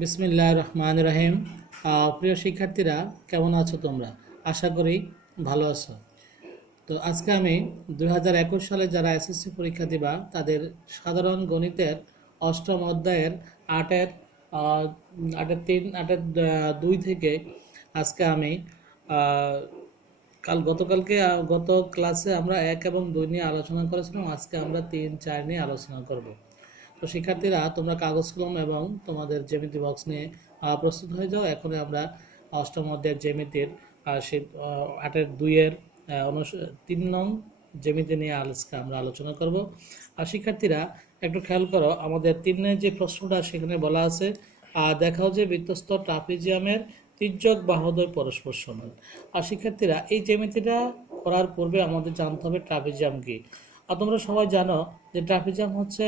বিসমিল্লাহির রহমানির রহিম। প্রিয় শিক্ষার্থীরা, কেমন আছো তোমরা? আশা করি ভালো আছো। তো আজকে আমি 2021 সালে যারা এসএসসি পরীক্ষা দিবা তাদের সাধারণ গণিতের অষ্টম অধ্যায়ের আটের আহ, আটের তিন আটের দুই থেকে আজকে আমি আহ, গতকালকে গত ক্লাসে আমরা 1 এবং 2 নিয়ে আলোচনা করেছিলাম। আজকে আমরা 3, 4 নিয়ে আলোচনা করব। তো শিক্ষার্থীরা, তোমরা কাগজ কলম এবং তোমাদের জ্যামিতি বক্স নিয়ে প্রস্তুত হয়ে যাও। এখন আমরা অষ্টম অধ্যায়ের জ্যামিতির সেই 8-2-এর 3 নং জ্যামিতি নিয়ে আজকে আমরা আলোচনা করব। আর শিক্ষার্থীরা, একটু খেয়াল করো, আমাদের 3-এর যে প্রশ্নটা সেখানে বলা আছে, দেখাও যে বৃত্তস্থ ট্রাপিজিয়ামের তির্যক বাহুদ্বয় পরস্পর সমান। আর শিক্ষার্থীরা, এই জ্যামিতিটা করার পূর্বে আমাদের জানতে হবে ট্রাপিজিয়াম কি। আর তোমরা সবাই জানো যে ট্রাপিজিয়াম হচ্ছে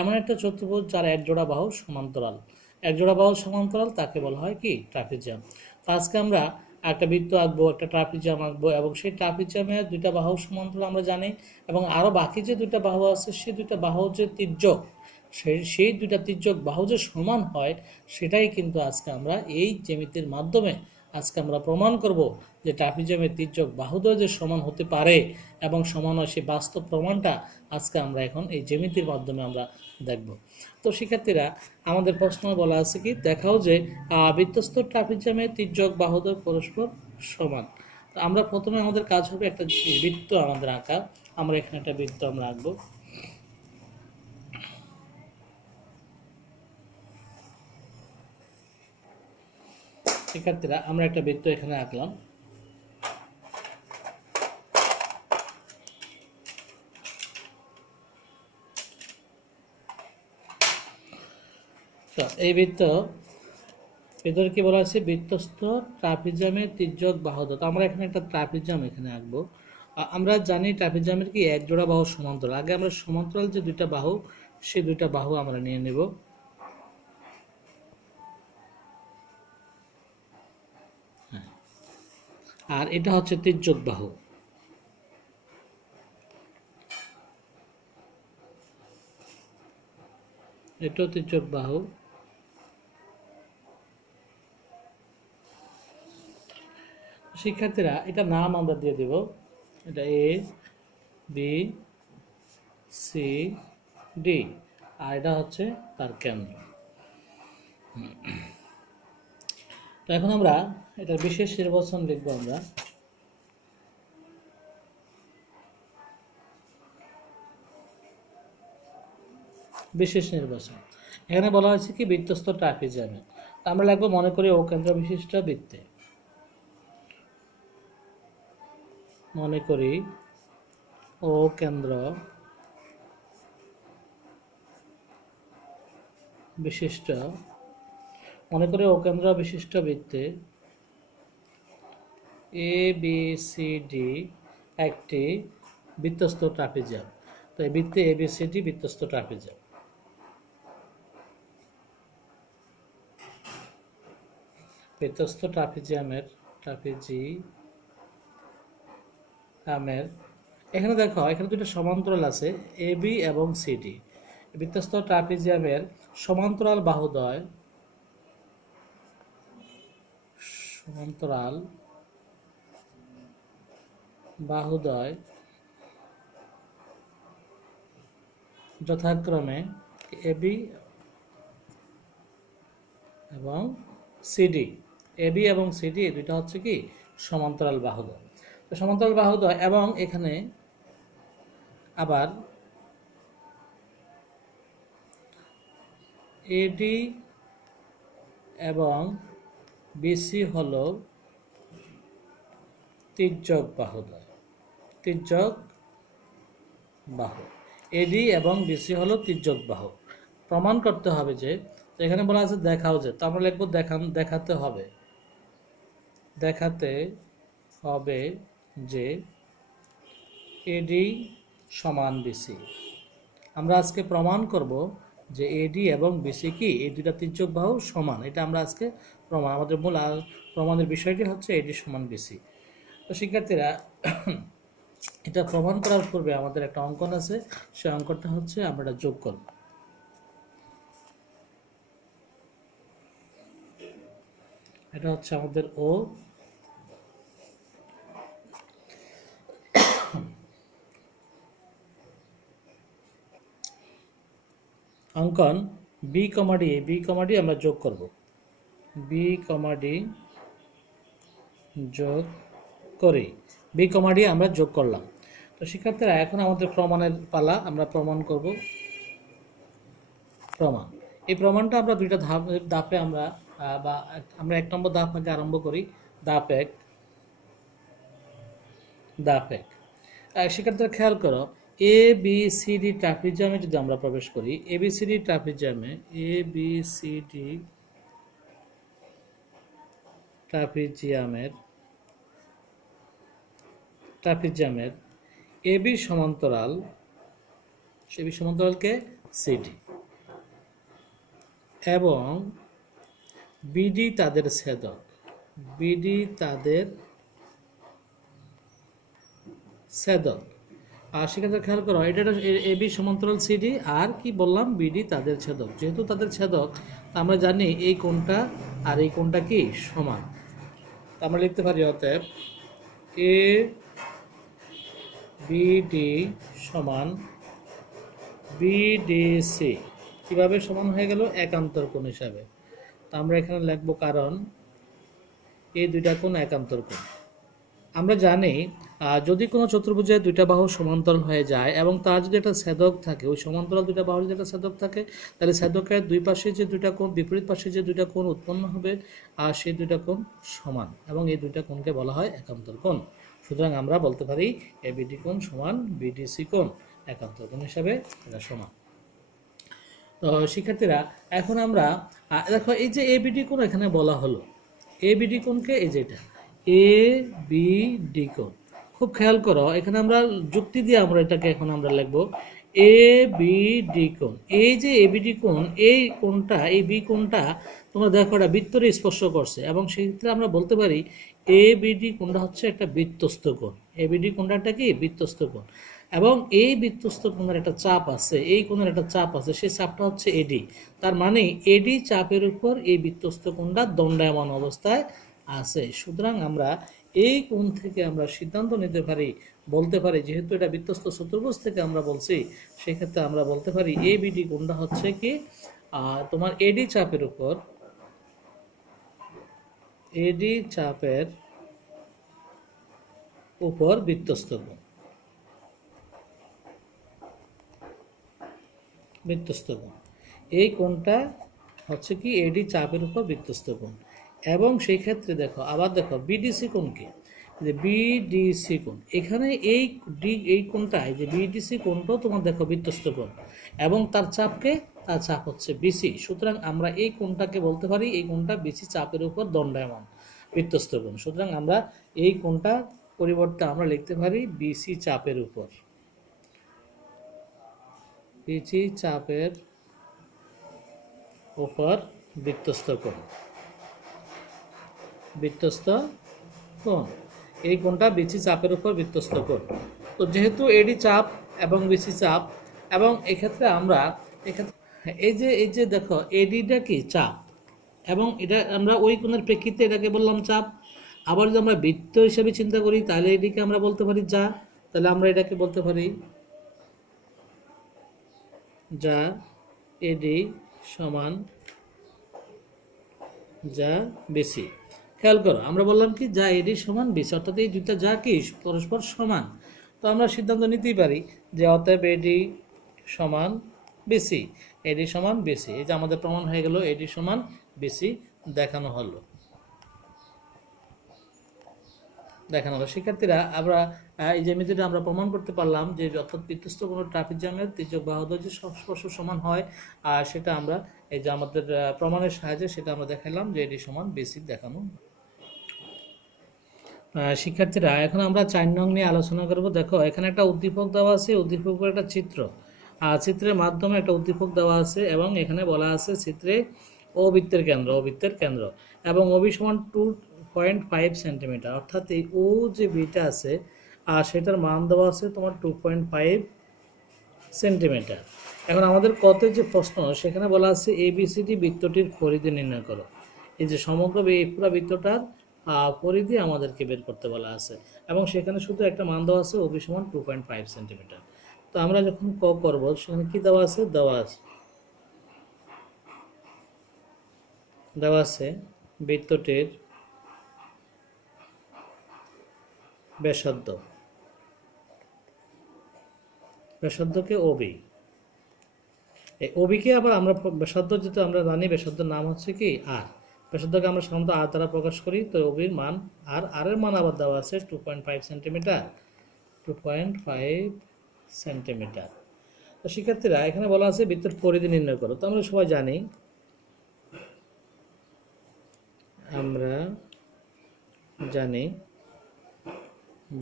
এমন একটা চতুর্ভুজ যার এক জোড়া বাহু সমান্তরাল। এক জোড়া বাহু সমান্তরাল তাকে বলা হয় কি? ট্রাপিজিয়াম। তো আজকে আমরা একটা বৃত্ত আঁকবো, একটা ট্রাপিজিয়াম আঁকবো, এবং সেই ট্রাপিজিয়ামের দুইটা বাহু সমান্তরাল আমরা জানি, এবং আরও বাকি যে দুইটা বাহু আছে সেই দুইটা বাহু যে তির্যক, সেই দুইটা তির্যক বাহু যে সমান হয়, সেটাই কিন্তু আজকে আমরা এই জ্যামিতির মাধ্যমে আজকে আমরা প্রমাণ করব যে ট্রাপিজিয়ামের তির্যক বাহুদ্বয় যে সমান হতে পারে এবং সমান হয়, সেই বাস্তব প্রমাণটা আজকে আমরা এখন এই জ্যামিতির মাধ্যমে আমরা দেখব। তো শিক্ষার্থীরা, আমাদের প্রশ্ন বলা আছে কি, দেখাও যে বৃত্তস্থ ট্রাপিজিয়ামের তির্যক বাহুদ্বয় পরস্পর সমান। তো আমরা প্রথমে আমাদের কাজ হবে একটা বৃত্ত আমাদের আঁকা। আমরা এখানে একটা বৃত্ত আমরা আঁকবো। শিক্ষার্থীরা, আমরা একটা বৃত্ত এখানে আঁকলাম। তো এই বৃত্ত ভিতরে কি বলা আছে? বৃত্তস্থ ট্রাপিজিয়ামের তির্যক বাহুদ্বয়। তো আমরা এখানে একটা ট্রাপিজিয়াম এখানে আঁকবো। আমরা জানি ট্রাপিজিয়ামের কি এক জোড়া বাহু সমান্তরাল। আগে আমরা সমান্তরাল যে দুইটা বাহু, সেই দুইটা বাহু আমরা নিয়ে নেব। আর এটা হচ্ছে তির্যক বাহু। এটাও তির্যক বাহু। শিক্ষার্থীরা, এটা নাম আমরা দিয়ে দেব। এটা এ, বি, সি, ডি, আর এটা হচ্ছে তার কেন্দ্র। তো এখন আমরা এটা বিশেষ নির্বাচন লিখবো। আমরা বিশেষ নির্বাচন, এখানে বলা হয়েছে কি বৃত্তস্থ ট্রাপিজিয়ামে। আমরা লিখবো, মনে করি ও কেন্দ্র বিশিষ্ট বৃত্তে। মনে করি ও কেন্দ্র বিশিষ্ট, মনে করি ও কেন্দ্র বিশিষ্ট বৃত্তে এ বি সি ডি একটি বৃত্তস্থ ট্রাপিজিয়াম। তো এই বৃত্তে A B C D বৃত্তস্থ trapezium. বৃত্তস্থ ট্রাপিজিয়ামের এখানে দেখো, এখানে দুটো সমান্তরাল আছে, এ বি এবং সি ডি। বৃত্তস্থ ট্রাপিজিয়ামের সমান্তরাল বাহুদ্বয় যথাক্রমে এবি এবং সিডি। এবি এবং সিডি এই দুইটা হচ্ছে কি সমান্তরাল বাহুদ্বয়। তো সমান্তরাল বাহুদ্বয়, এবং এখানে আবার এডি এবং বিসি হলো তির্যক বাহুদ্বয়। তির্যক বাহু এডি এবং বিসি হলো তির্যক বাহু। প্রমাণ করতে হবে যে, এখানে বলা আছে দেখাও যে, তো আমরা লিখবো দেখাতে হবে যে এডি সমান বিসি। আমরা আজকে প্রমাণ করব যে এডি এবং বিসি কি, এই দুইটা তির্যক বাহু সমান। এটা আমরা আজকে প্রমাণ, আমাদের মূল প্রমাণের বিষয়টি হচ্ছে এডি সমান বিসি। তো শিক্ষার্থীরা, এটা প্রমাণ করার পূর্বে আমাদের একটা অঙ্কন আছে, সেই অঙ্কনটা হচ্ছে আমরা এটা যোগ করব। এটা হচ্ছে আমাদের ও। অঙ্কন বি কমা ডি আমরা যোগ করব, বি কমা ডি যোগ করি, বি কমা ডি আমরা যোগ করলাম। তো শিক্ষার্থীরা এখন আমাদের প্রমাণের পালা, আমরা প্রমাণ করব। প্রমাণ, এই প্রমাণটা আমরা দুইটা ধাপে আমরা আমরা 1 নম্বর ধাপ থেকে আরম্ভ করি। ধাপ 1, শিক্ষার্থীরা খেয়াল করো, এ বি সি ডি ট্রাপিজিয়ামে যদি আমরা প্রবেশ করি, A B C D ট্রাপিজিয়ামে, A B C D ট্রাপিজিয়ামের A B সমান্তরালকে CD এবং বিডি তাদের ছেদক, আর সেখানে খেয়াল করো, এটা এ বি সমান্তরাল সিডি আর কি বললাম, বিডি তাদের ছেদক। যেহেতু তাদের ছেদক, আমরা জানি এই কোণটা আর এই কোণটা কি সমান। আমরা লিখতে পারি অতএব এ বিডি সমান বিডিসি। কিভাবে সমান হয়ে গেল? একান্তর কোণ হিসাবে। তা আমরা এখানে লিখব কারণ এই দুইটা কোণ একান্তর কোণ। আমরা জানি যদি কোনো চতুর্ভুজের দুইটা বাহু সমান্তরাল হয়ে যায় এবং তার যদি একটা ছেদক থাকে, ওই সমান্তরাল দুইটা বাহুর যদি একটা ছেদক থাকে, তাহলে ছেদকের দুই পাশে যে দুইটা কোণ, বিপরীত পাশে যে দুইটা কোণ উৎপন্ন হবে, আর সেই দুইটা কোণ সমান, এবং এই দুইটা কোণকে বলা হয় একান্তর কোণ। সুতরাং আমরা বলতে পারি এবিডি কোণ সমান বিডিসি কোণ, একান্তর কোণ হিসাবে এটা সমান। তো শিক্ষার্থীরা এখন আমরা দেখো, এই যে এবিডি কোণ এখানে বলা হলো, এবিডি কোণকে এই যেটা এ বি ডি কোণ, খুব খেয়াল করো, এখানে আমরা যুক্তি দিয়ে আমরা এটাকে এখন আমরা লিখব এ বি ডি কোণ। এই যে এবিডি কোণ, এই কোণটা, এই বি কোণটা তোমরা দেখো এটা বৃত্তরে স্পর্শ করছে, এবং সেই ক্ষেত্রে আমরা বলতে পারি এ বিডি কোণটা হচ্ছে একটা বৃত্তস্থ কোণ। এবিডি কোণটা একটা কি? বৃত্তস্থ কোণ। এবং এই বৃত্তস্থ কোণের একটা চাপ আছে, এই কোণের একটা চাপ আছে, সেই চাপটা হচ্ছে এডি। তার মানে এডি চাপের উপর এই বৃত্তস্থ কোণটা দণ্ডায়মান অবস্থায় আছে। সুতরাং আমরা এই কোণ থেকে আমরা সিদ্ধান্ত নিতে পারি, বলতে পারি, যেহেতু এটা বৃত্তস্থ চতুর্ভুজ থেকে আমরা বলছি, সেক্ষেত্রে আমরা বলতে পারি এ বিডি কোণটা হচ্ছে কি তোমার এডি চাপের উপর, এডি চাপের উপর বৃত্তস্থ কোণ, এই কোণটা হচ্ছে কি এডি চাপের উপর বৃত্তস্থ কোণ। এবং সেই ক্ষেত্রে দেখো, আবার দেখো বিডিসি কোণকে, যে বিডিসি কোণ, এখানে এই কোণটায় যে বিডিসি কোণটাও তোমার দেখো বৃত্তস্থ কোণ, এবং তার চাপ হচ্ছে বিসি। সুতরাং আমরা এই কোণটাকে বলতে পারি, এই কোণটা বিসি চাপের উপর দণ্ডায়মান বৃত্তস্থ কোণ। সুতরাং আমরা এই কোণটা পরিবর্তে আমরা লিখতে পারি বিসি চাপের উপর, বিসি চাপের উপর বৃত্তস্থ কোণ, এই কোণটা বিসি চাপের উপর বৃত্তস্থ কোণ। তো যেহেতু এডি চাপ এবং বিসি চাপ, এবং এক্ষেত্রে আমরা এই যে দেখো এডিটা কি চাপ, এবং এটা আমরা ওই কোণের প্রেক্ষিতে এটাকে বললাম চাপ। আবার যদি আমরা বৃত্ত হিসেবে চিন্তা করি, তাহলে এডিকে আমরা বলতে পারি যা, তাহলে আমরা এটাকে বলতে পারি যা এডি সমান যা বেশি। খেয়াল করো, আমরা বললাম কি যা এডি সমান বেশি, অর্থাৎ এই দুইটা যা কি পরস্পর সমান। তো আমরা সিদ্ধান্ত নিতেই পারি যে অতএব এডি সমান বেশি, এডি সমান বেশি। এই যে আমাদের প্রমাণ হয়ে গেল এডি সমান বেশি দেখানো হলো। শিক্ষার্থীরা, আমরা এই জ্যামিতিটা আমরা প্রমাণ করতে পারলাম যে অর্থাৎ বৃত্তস্থ কোনো ট্রাপিজিয়ামের তির্যক বাহুদ্বয় যে সংস্পর্শ সমান হয়, আর সেটা আমরা এই যে আমাদের প্রমাণের সাহায্যে সেটা আমরা দেখালাম যে এডি সমান বেশি দেখানো। শিক্ষার্থীরা, এখন আমরা 4 নং নিয়ে আলোচনা করব। দেখো এখানে একটা উদ্দীপক দেওয়া আছে, উদ্দীপকের একটা চিত্র, আর চিত্রের মাধ্যমে একটা উদ্দীপক দেওয়া আছে, এবং এখানে বলা আছে চিত্রে ও বৃত্তের কেন্দ্র এবং ওবি সমান 2.5 সেন্টিমিটার, অর্থাৎ এই ও যে বিটা আছে আর সেটার মান দেওয়া আছে তোমার 2.5 সেন্টিমিটার। এখন আমাদের কত যে প্রশ্ন, সেখানে বলা আছে এবিসিডি বৃত্তটির পরিধি নির্ণয় করো। এই যে সমগ্র এই পুরো বৃত্তটার পরিধি আমাদেরকে বের করতে বলা আছে, এবং সেখানে শুধু একটা মান দেওয়া আছে ওবি সমান 2.5 সেন্টিমিটার। তো আমরা যখন ক করব সেখানে কি দেওয়া আছে, দেওয়া আছে বৃত্তটির ব্যাসার্ধকে ওবি, এই ওবিকে আবার আমরা ব্যাসার্ধ যেটা আমরা জানি ব্যাসার্ধের নাম হচ্ছে কি আর, ব্যাসার্ধকে আমরা সাধারণত আর দ্বারা প্রকাশ করি। তো ওবির মান আর এর মান আবার দেওয়া আছে 2.5 সেন্টিমিটার, 2.5 সেন্টিমিটার। তো শিক্ষার্থীরা এখানে বলা আছে বৃত্তের পরিধি নির্ণয় করো। তো আমরা সবাই জানি,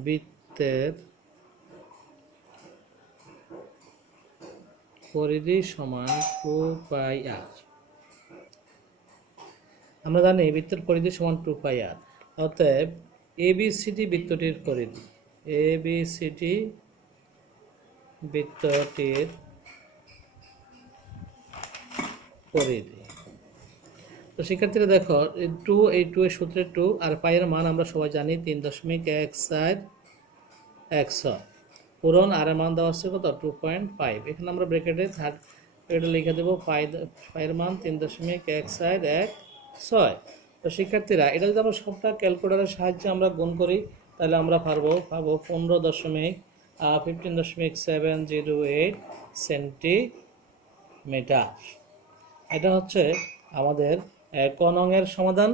বৃত্তের পরিধি সমান 2πr। আমরা জানি বৃত্তের পরিধি সমান 2πr। অতএব এবিসিডি বৃত্তটির পরিধি, এবিসিডি বৃত্তটির পরিধি। তো শিক্ষার্থীরা দেখো এই 2 এর সূত্রে 2 আর পায়ের মান আমরা সবাই জানি 3.14 পূরণ আর এর মান দেওয়া আছে কত 2.5। এখানে আমরা ব্র্যাকেটে লিখে দেবো পায়ের মান 3.1416। তো শিক্ষার্থীরা এটা যদি আমরা সবটা ক্যালকুলেটরের সাহায্যে আমরা গুণ করি তাহলে আমরা পাবো 15.708 সেন্টিমিটার। এটা হচ্ছে আমাদের ক নংয়ের সমাধান,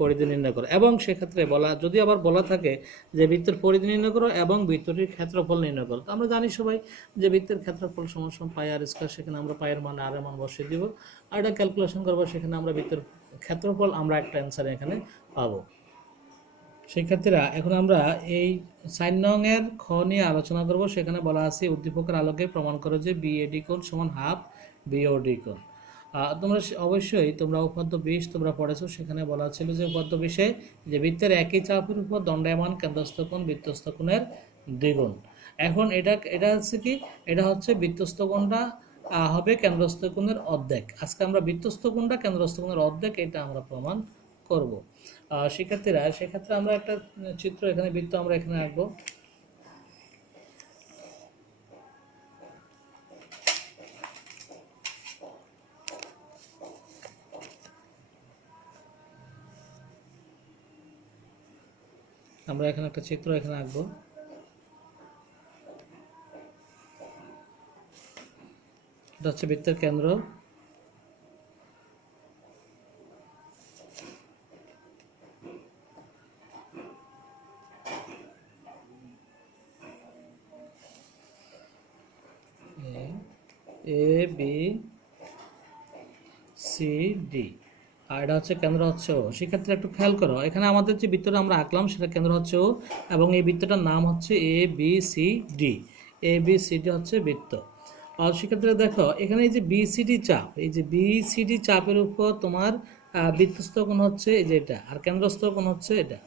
পরিধি নির্ণয় করো। এবং সেক্ষেত্রে যদি আবার বলা থাকে যে বৃত্তের পরিধি নির্ণয় করো এবং বৃত্তটির ক্ষেত্রফল নির্ণয় করো, তো আমরা জানি সবাই যে বৃত্তের ক্ষেত্রফল সমান পাই আর স্কয়ার, সেখানে আমরা পায়ের মান আর এর মান বসিয়ে দিব, আর এটা ক্যালকুলেশন করবো, সেখানে আমরা বৃত্তের ক্ষেত্রফল আমরা একটা অ্যান্সার এখানে পাবো। শিক্ষার্থীরা এখন আমরা এই 4 নংয়ের খ নিয়ে আলোচনা করব। সেখানে বলা আছে উদ্দীপকের আলোকে প্রমাণ করো যে বিএডি কোণ সমান হাফ বিওডি কোণ। তোমরা অবশ্যই উপাদ্য 20 তোমরা পড়েছো, সেখানে বলা ছিল যে উপাদ্য 20-এ যে বৃত্তের একই চাপের উপর দণ্ডায়মান কেন্দ্রস্থ কোণ বৃত্তস্থ কোণের দ্বিগুণ। এখন এটা হচ্ছে কি, এটা হচ্ছে বৃত্তস্থ কোণটা হবে কেন্দ্রস্থ কোণের অর্ধেক। আজকে আমরা বৃত্তস্থ কোণটা কেন্দ্রস্থ কোণের অর্ধেক এটা আমরা প্রমাণ করব। শিক্ষার্থীরা সেক্ষেত্রে আমরা একটা চিত্র এখানে বৃত্ত আমরা এখানে আঁকবো। আমরা এখানে একটা চিত্র এখানে আঁকবো। এটা হচ্ছে বৃত্তের কেন্দ্র, এ বি সি ডি, আর এটা হচ্ছে কেন্দ্র হচ্ছে ও। শিক্ষার্থীরা একটু খেয়াল করো, এখানে আমাদের যে বৃত্তটা আমরা আঁকলাম সেটা কেন্দ্র হচ্ছে ও, এবং এই বৃত্তটার নাম হচ্ছে A B C D. A B C D হচ্ছে বৃত্ত। আর শিক্ষার্থীরা দেখো এখানে এই যে বিসিডি চাপ, এই যে বিসিডি চাপের উপর তোমার বৃত্তস্থ কোণ হচ্ছে এই যে এটা, আর কেন্দ্রস্থ কোণ হচ্ছে এটা।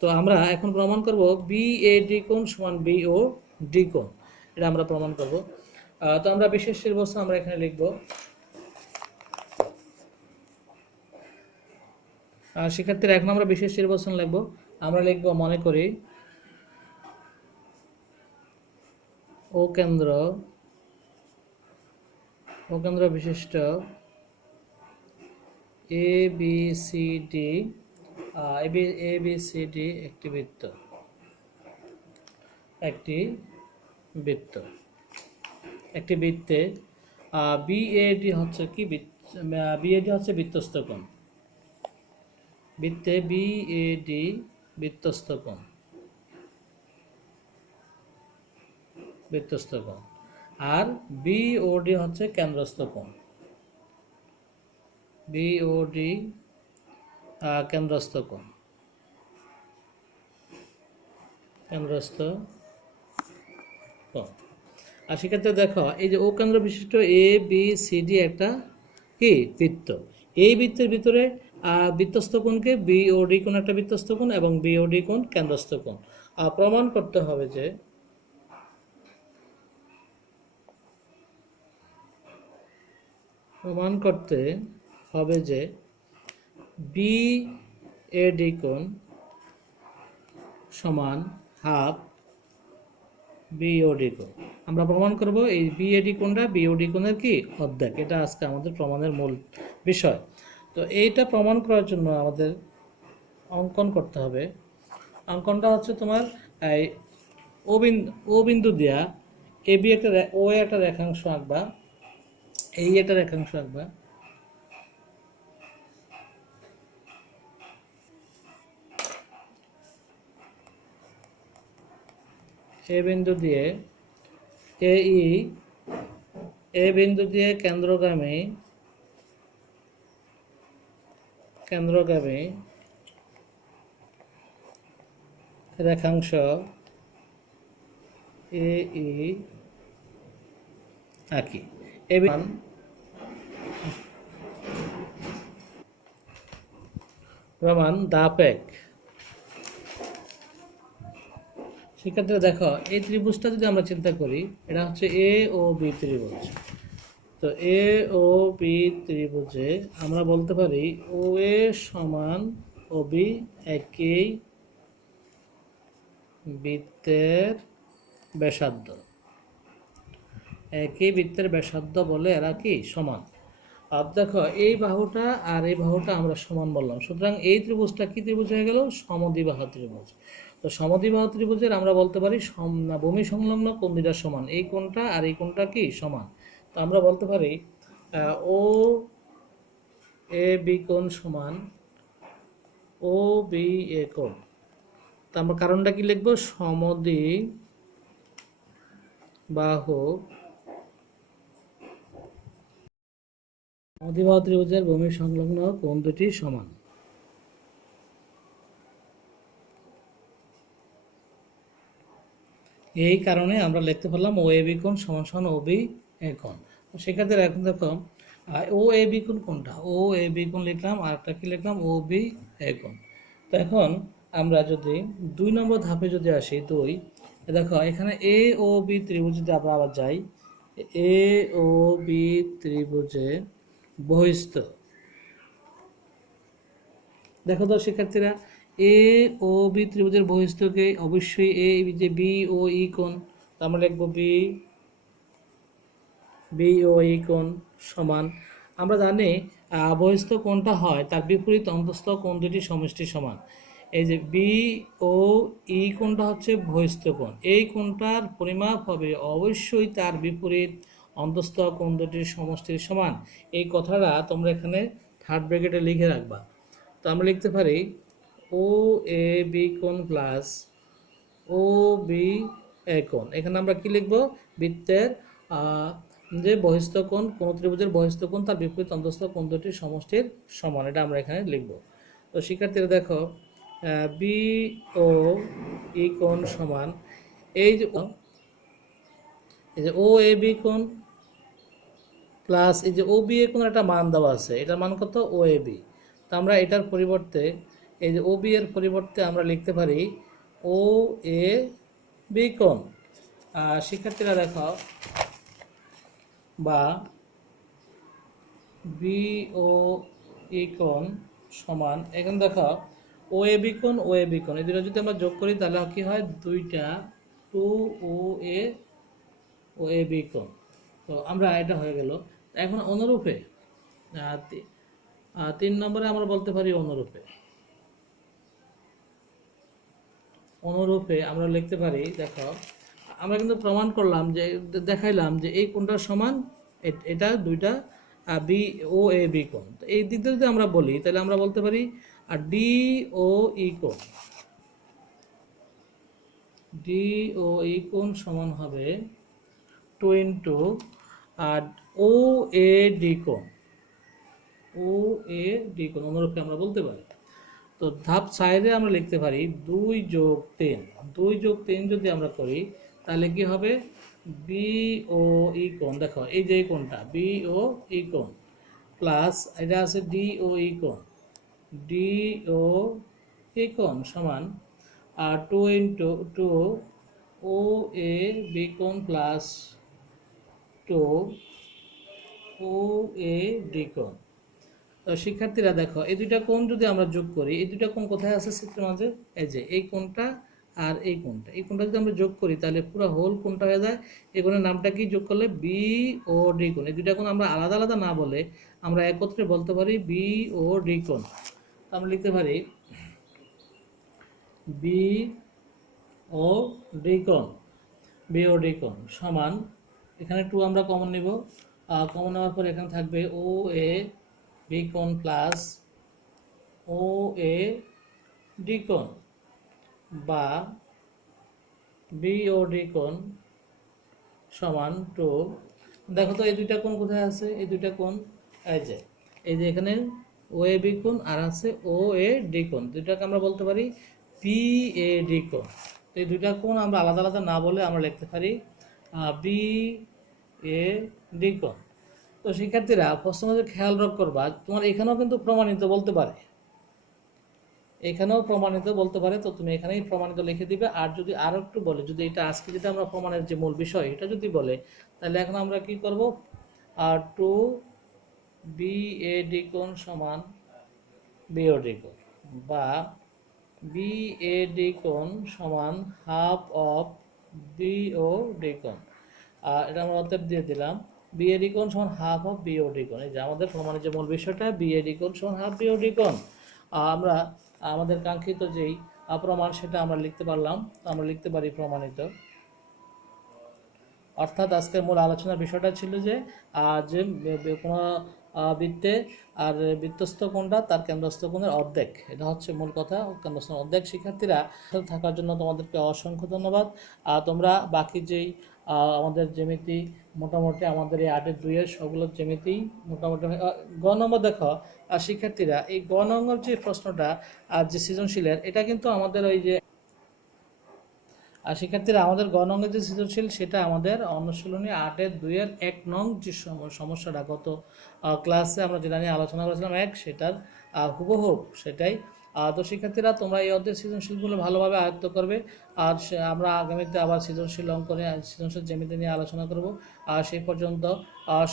তো আমরা এখন প্রমাণ করব বিএডি কোণ সমান বিও ডি কোণ, এটা আমরা প্রমাণ করব। তো আমরা বিশেষ নির্বাচন আমরা এখানে লিখব। শিক্ষার্থীরা এখন আমরা বিশেষ নির্বাচন লিখব। আমরা লিখব, মনে করি ও কেন্দ্র বিশিষ্ট এ বি সি ডি একটি বৃত্তে বিএডি হচ্ছে কি, বিএডি হচ্ছে বৃত্তস্থ কোণ, বৃত্তে বিএডি বৃত্তস্থ কোণ, আর বিওডি হচ্ছে কেন্দ্রস্থ কোণ, বিওডি কেন্দ্রস্থ কোণ। আর সেক্ষেত্রে দেখো এই যে ও কেন্দ্র বিশিষ্ট এ বি সি ডি একটা কি বৃত্ত, এই বৃত্তের ভিতরে বৃত্তস্থ কোণকে বিওডি কোণ একটা বৃত্তস্থ কোণ এবং বিওডি কোণ কেন্দ্রস্থ কোণ। প্রমাণ করতে হবে যে বি এ ডি কোণ সমান হাফ বিওডি কোণ। আমরা প্রমাণ করব এই বিএডি কোণটা বিওডি কোণের কি অর্ধেক। এটা আজকে আমাদের প্রমাণের মূল বিষয়। তো এইটা প্রমাণ করার জন্য আমাদের অঙ্কন করতে হবে। অঙ্কনটা হচ্ছে তোমার এই ও বিন্দু দিয়া এ বি একটা ও একটা রেখাংশ আঁকবা, এই একটা রেখাংশ আঁকবা, এ বিন্দু দিয়ে এ বিন্দু দিয়ে কেন্দ্রগামী রেখাংশ এ ই আঁকি। প্রমাণ ধাপ 1। শিক্ষার্থীরা দেখো, এই ত্রিভুজটা যদি আমরা চিন্তা করি, এটা হচ্ছে এ ও বি ত্রিভুজ। তো এ ও বি ত্রিভুজে আমরা বলতে পারি ও এ সমান ও বি একই বৃত্তের ব্যাসার্ধ, একই বৃত্তের ব্যাসার্ধ বলে এরা কি সমান। আর দেখো, এই বাহুটা আর এই বাহুটা আমরা সমান বললাম, সুতরাং এই ত্রিভুজটা কি ত্রিভুজ হয়ে গেল? সমদ্বিবাহু ত্রিভুজ। তো সমদ্বিবাহু ত্রিভুজের আমরা বলতে পারি ভূমি সংলগ্ন কোণ দুইটা সমান, এই কোণটা আর এই কোণটা কি সমান। তো আমরা বলতে পারি ও এ বি কোণ সমান ও বি এ কোণ। তো আমরা কারণটা কি লিখবো? সমদ্বিবাহু ত্রিভুজের ভূমি সংলগ্ন কোণ দুটি সমান। এই কারণে আমরা লিখতে পারলাম ও এ বি কোণ সমান সমান ও বি এ কোণ। সেক্ষেত্রে এখন দেখো, ও এ বি কোণ কোনটা? ও এ বি কোণ লিখলাম, আর একটা কি লিখলাম? ও বি এ কোণ। তো এখন আমরা যদি 2 নম্বর ধাপে যদি আসি, 2 দেখো এখানে এ ও বি ত্রিভুজ যদি আমরা আবার যাই, এ ও বি ত্রিভুজে বহিস্থ, দেখো তো শিক্ষার্থীরা, এ ও বি ত্রিভুজের বহিস্থকে অবশ্যই এ যে বি ও ই কোণ, আমরা লিখবো বি ও ই কোণ সমান। আমরা জানি বহিস্থ কোণটা হয় তার বিপরীত অন্তঃস্থ কোণ দুটি সমষ্টি সমান। এই যে বি ও ই কোণটা হচ্ছে বহিস্থ কোণ, এই কোণটার পরিমাপ হবে অবশ্যই তার বিপরীত অন্তঃস্থ কোণ দুটির সমষ্টির সমান। এই কথাটা তোমরা এখানে থার্ড ব্র্যাকেটে লিখে রাখবা। তো আমরা লিখতে পারি ও এ বি কোণ প্লাস ও বি এ কোণ। এখানে আমরা কি লিখব? বৃত্তের যে বহিস্থ কোণ, কোন ত্রিভুজের বহিস্থ কোণ তার বিপরীত অন্তঃস্থ কোণ দুটির সমষ্টির সমান, এটা আমরা এখানে লিখব। তো শিক্ষার্থীরা দেখো, বি ও ই কোণ সমান এই যে ও এ বি কোণ প্লাস এই যে ও বি এ কোণের একটা মান দেওয়া আছে, এটার মান কত? ও এ বি। তো আমরা এটার পরিবর্তে এই যে ও বি এর পরিবর্তে আমরা লিখতে পারি ও এ বি কোণ। শিক্ষার্থীরা দেখো, বা বি ও ই কোণ সমান, এখন দেখো ও এ বি কোণ এই দুটো যদি আমরা যোগ করি তাহলে কি হয়? দুইটা টু ও এ বি কোণ। তো আমরা এটা হয়ে গেল। এখন অনুরূপে 3 নম্বরে আমরা বলতে পারি অনুরূপে আমরা লিখতে পারি, দেখো আমরা কিন্তু প্রমাণ করলাম যে দেখাইলাম যে এই কোণটার সমান এটা দুইটা বি ও এ বি কোণ। তো এই দিক দিয়ে যদি আমরা বলি তাহলে আমরা বলতে পারি ডি ও ই কোণ, ডি ও ই কোণ সমান হবে 2 ইন্টু ও এ ডি কোণ, ও এ ডি কোণ অনুরূপে আমরা বলতে পারি। তো ধাপ 4 আমরা লিখতে পারি 2 যোগ 3, 2 যোগ 3 যদি আমরা করি তাহলে কি হবে? বি ও ই কোণ, দেখো এই যে এই কোণটা বি ও ই কোণ প্লাস এটা আছে ডি ও ই কোণ, ডি ও ই কোণ সমান 2 ইন্টু 2 ও এ বি কোণ প্লাস 2 ও এ ডি কোণ। তো শিক্ষার্থীরা দেখো, এই দুইটা কোণ যদি আমরা যোগ করি, এই দুইটা কোণ কোথায় আছে চিত্রের মাঝে? এই যে এই কোণটা আর এই কোণটা যদি আমরা যোগ করি তাহলে পুরো হোল কোণটা হয়ে যায়। এই কোণের নামটা কি যোগ করলে? বি ও ডি কোণ। এই দুইটা কোণ আমরা আলাদা আলাদা না বলে আমরা একত্রে বলতে পারি বি ও ডি কোণ। আমরা লিখতে পারি বি ও ডি কোণ, বি ও ডি কোণ সমান, এখানে 2 আমরা কমন নিব, কমন নেওয়ার পর এখানে থাকবে ও এ বি কোণ প্লাস ও এ ডি কোণ বা বি ও ডি কোণ সমান 2। দেখো তো এই দুইটা কোণ কোথায় আছে? এই দুইটা কোণ এই যে এখানে ও এ বি কোণ আর আছে ও এ ডি কোণ, দুইটাকে আমরা বলতে পারি পি এ ডি কোণ। তো এই দুইটা কোণ আমরা আলাদা আলাদা না বলে আমরা লিখতে পারি বি এ ডি কোণ। তো শিক্ষার্থীরা প্রশ্নটা খেয়াল করবা, তোমার এখানেও কিন্তু প্রমাণিত বলতে পারে, এখানেও প্রমাণিত বলতে পারে, তো তুমি এখানেই প্রমাণিত লিখে দিবে। আর যদি আরো একটু বলে, যদি এটা আজকে যেটা আমরা প্রমাণের যে মূল বিষয় এটা যদি বলে, তাহলে এখন আমরা কি করব? আর 2 বি এ ডি কোণ সমান বি ও ডি কোণ বা বি এ ডি কোণ সমান half of B O D কোণ। এটা আমরা অতএব দিয়ে দিলাম বি এ ডি কোণ সমান half of B O D কোণ। এই যে আমাদের প্রমাণের যে মূল বিষয়টা বি এ ডি কোণ সমান হাফ বি ও ডি কোণ। আমরা আমাদের কাঙ্ক্ষিত যেই প্রমাণ সেটা আমরা লিখতে পারলাম, আমরা লিখতে পারি প্রমাণিত। অর্থাৎ আজকের মূল আলোচনার বিষয়টা ছিল যে কোনো বৃত্তে আর বৃত্তস্থ কোণটা তার কেন্দ্রস্থ কোণের অর্ধেক, এটা হচ্ছে মূল কথা, কেন্দ্রস্থ অর্ধেক। শিক্ষার্থীরা থাকার জন্য তোমাদেরকে অসংখ্য ধন্যবাদ। তোমরা বাকি যেই আমাদের জ্যামিতি মোটামুটি আমাদের এই 8-2 সবগুলো জ্যামিতি মোটামুটি গ নম্বর দেখো শিক্ষার্থীরা, এই গ নম্বর যে প্রশ্নটা যে সৃজনশীলের, এটা কিন্তু আমাদের ওই যে শিক্ষার্থীরা আমাদের গ নং যে সৃজনশীল সেটা আমাদের অনুশীলনী 8-2 1 নং যে সমস্যাটা গত ক্লাসে আমরা যেটা নিয়ে আলোচনা করেছিলাম সেটার হুবহু সেটাই। তো শিক্ষার্থীরা তোমরা এই অধ্যায়ের সৃজনশীলগুলো ভালোভাবে আয়ত্ত করবে। আর আমরা আগামীতে আবার সৃজনশীল অঙ্কনে সৃজনশীল জ্যামিতি নিয়ে আলোচনা করব। আর সেই পর্যন্ত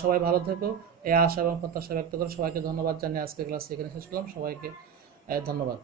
সবাই ভালো থেকো, এই আশা এবং প্রত্যাশা ব্যক্ত করে সবাইকে ধন্যবাদ জানিয়ে আজকের ক্লাস এখানে শেষ করলাম। সবাইকে ধন্যবাদ।